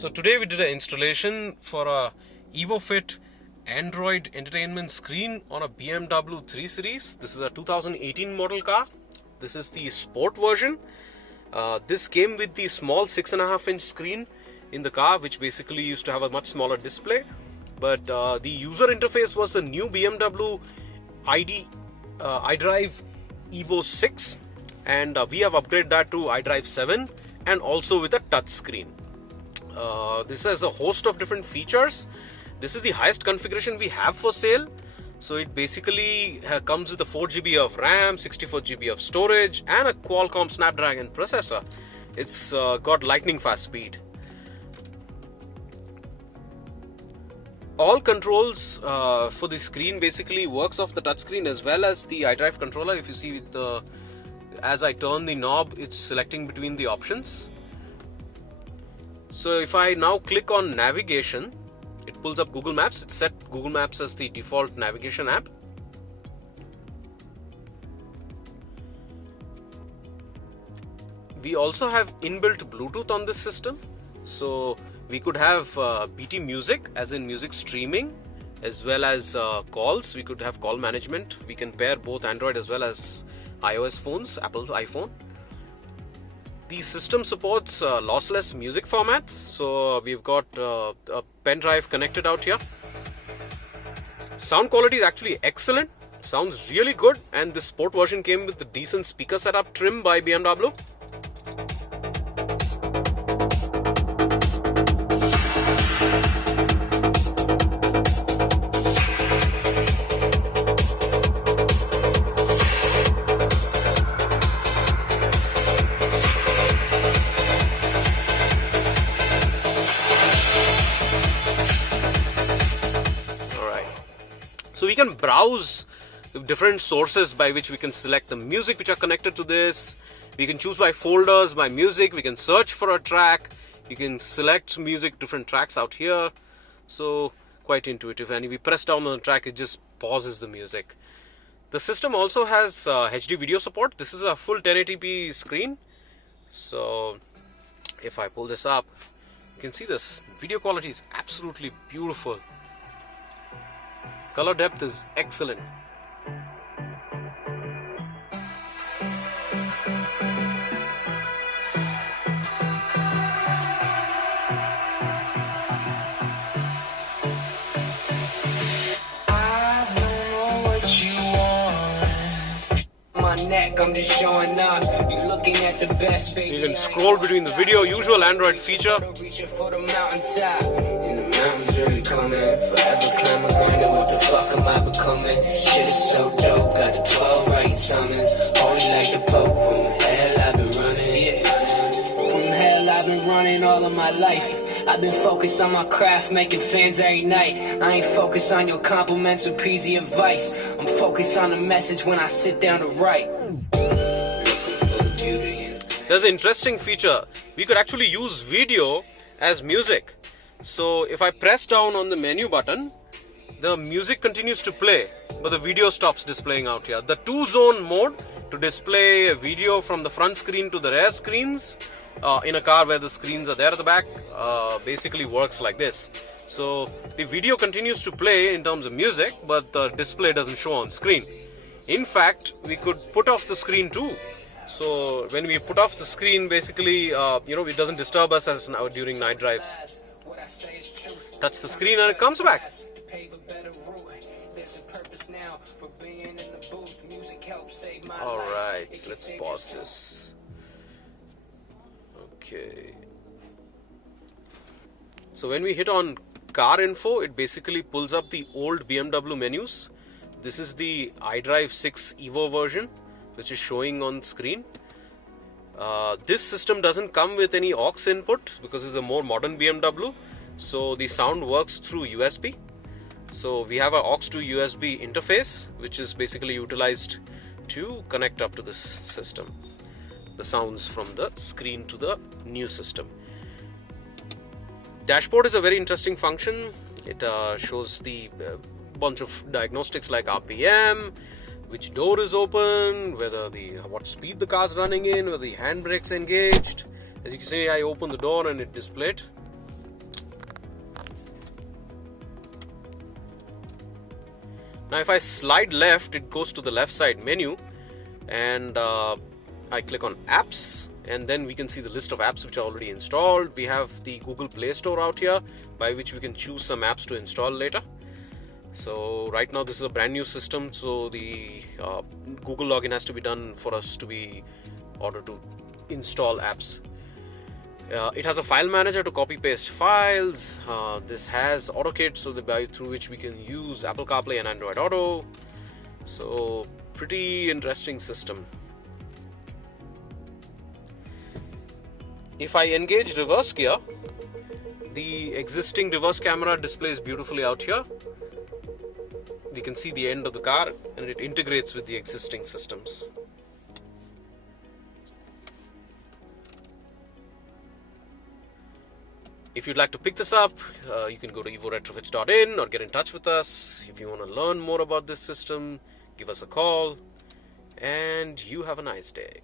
So today we did an installation for a EVO FIT Android entertainment screen on a BMW 3 Series. This is a 2018 model car. This is the sport version. This came with the small 6.5-inch screen in the car, which basically used to have a much smaller display. But the user interface was the new BMW iDrive EVO 6, and we have upgraded that to iDrive 7 and also with a touch screen. This has a host of different features. This is the highest configuration we have for sale. So it basically comes with a 4 GB of RAM, 64 GB of storage and a Qualcomm Snapdragon processor. It's got lightning fast speed. All controls for the screen basically works off the touchscreen as well as the iDrive controller. If you see with the, as I turn the knob, it's selecting between the options. So if I now click on navigation, it pulls up Google Maps. It's set Google Maps as the default navigation app. We also have inbuilt Bluetooth on this system. So we could have BT music, as in music streaming, as well as calls. We could have call management. We can pair both Android as well as iOS phones, Apple iPhone. The system supports lossless music formats. So we've got a pen drive connected out here. Sound quality is actually excellent. Sounds really good. And the sport version came with the decent speaker setup trim by BMW. So we can browse different sources by which we can select the music which are connected to this. We can choose by folders, by music. We can search for a track. You can select music, different tracks out here. So quite intuitive. And if we press down on the track, it just pauses the music. The system also has HD video support. This is a full 1080p screen. So if I pull this up, you can see this video quality is absolutely beautiful. Color depth is excellent. I'm just showing up. You looking at the best, baby. You can scroll between the video, usual Android feature. Reaching for the mountaintop. And the mountains really coming. Forever climbing, grinding. What the fuck am I becoming? Shit is so dope. Got the 12 right summons. Holy like the Pope. From hell I've been running. Yeah. From hell I've been running all of my life. I've been focused on my craft, making fans every night. I ain't focused on your compliments or peasy advice. I'm focused on the message when I sit down to write. There's an interesting feature. We could actually use video as music. So if I press down on the menu button, the music continues to play, but the video stops displaying out here. The 2-zone mode to display a video from the front screen to the rear screens in a car where the screens are there at the back basically works like this. So the video continues to play in terms of music, but the display doesn't show on screen. In fact, we could put off the screen too. So when we put off the screen, basically, it doesn't disturb us as now during night drives. Touch the screen and it comes back. Alright, let's pause this. Okay. So when we hit on car info, it basically pulls up the old BMW menus. This is the iDrive 6 EVO version, which is showing on screen. This system doesn't come with any aux input because it's a more modern BMW. So the sound works through USB. So we have an aux to USB interface, which is basically utilized to connect up to this system. The sounds from the screen to the new system. Dashboard is a very interesting function. It shows the bunch of diagnostics like RPM, which door is open, what speed the car is running in, whether the handbrake's engaged. As you can see, I open the door and it displayed. Now if I slide left, it goes to the left side menu, and I click on apps, and then we can see the list of apps which are already installed. We have the Google Play Store out here, by which we can choose some apps to install later. So right now this is a brand new system, so the Google login has to be done for us to be ordered to install apps. It has a file manager to copy paste files. This has AutoKit, so through which we can use Apple Carplay and Android Auto. So pretty interesting system. If I engage reverse gear, the existing reverse camera displays beautifully out here. We can see the end of the car, and it integrates with the existing systems. If you'd like to pick this up, you can go to evoretrofits.in or get in touch with us. If you want to learn more about this system, give us a call, and you have a nice day.